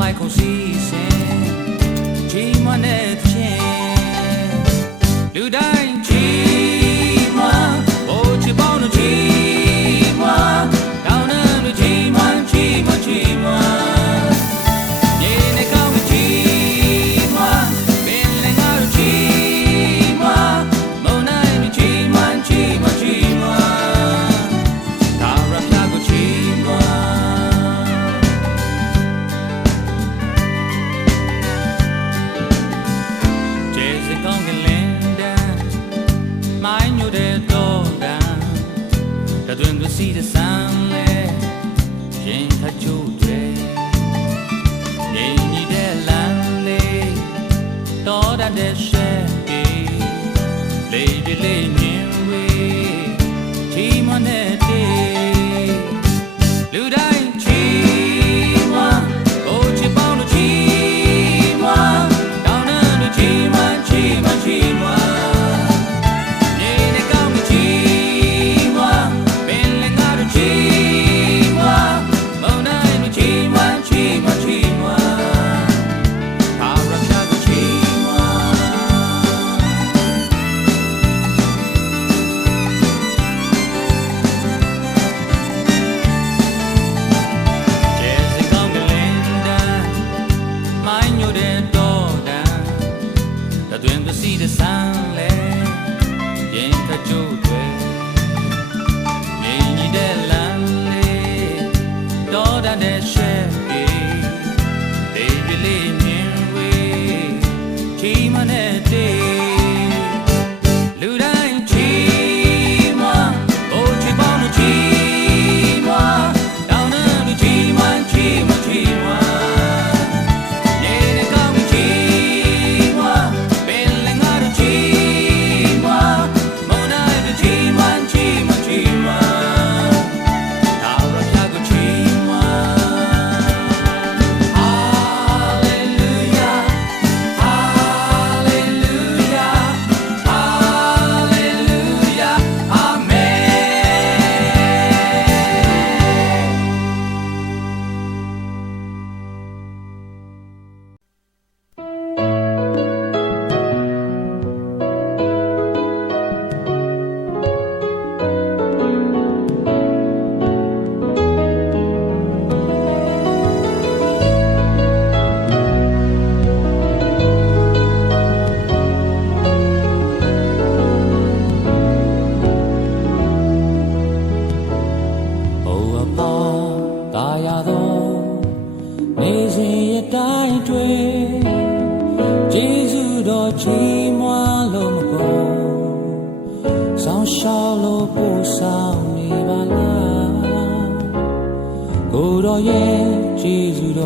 လိုက်ကိုစီစဉ်ချိန်မနဲ့ချင်းလူတိုင်းချိန်မဘိုးချပေါင်းတို့ချိန်မတောင်းတတို့ချိန်မချိန်မချိန်မနေနေကောင်းချိန်မပင်လင်ငါတို့ချိန်မမုံနိုင်တို့ချိန်မချိန်မချိန်မဒါရပြကိုချိန်မမိုင်းညိုတဲ့တော့တန်တသွင်းကစီတဲ့ဆန်းလေရင်ခတ်ချိုးတယ်ငြိမ်နေတဲ့လမ်းလေးတော်တဲ့ရှက်လေးလေးလေးမြင်ဝေးချီမနဲ့တေးလူတိုင်းချီမအိုးချီပေါင်းလို့ချီမတောင်းတလို့ချီမချီမချီမSee the sunlight, yen ka jodwe, yen ni de lanle, do da de shepi, baby le min we, chi ma ne de, lu dai chi ma, o chi ba no chi ma, down na no chi ma chi ma chi ma. Oh, yeah, Jesus,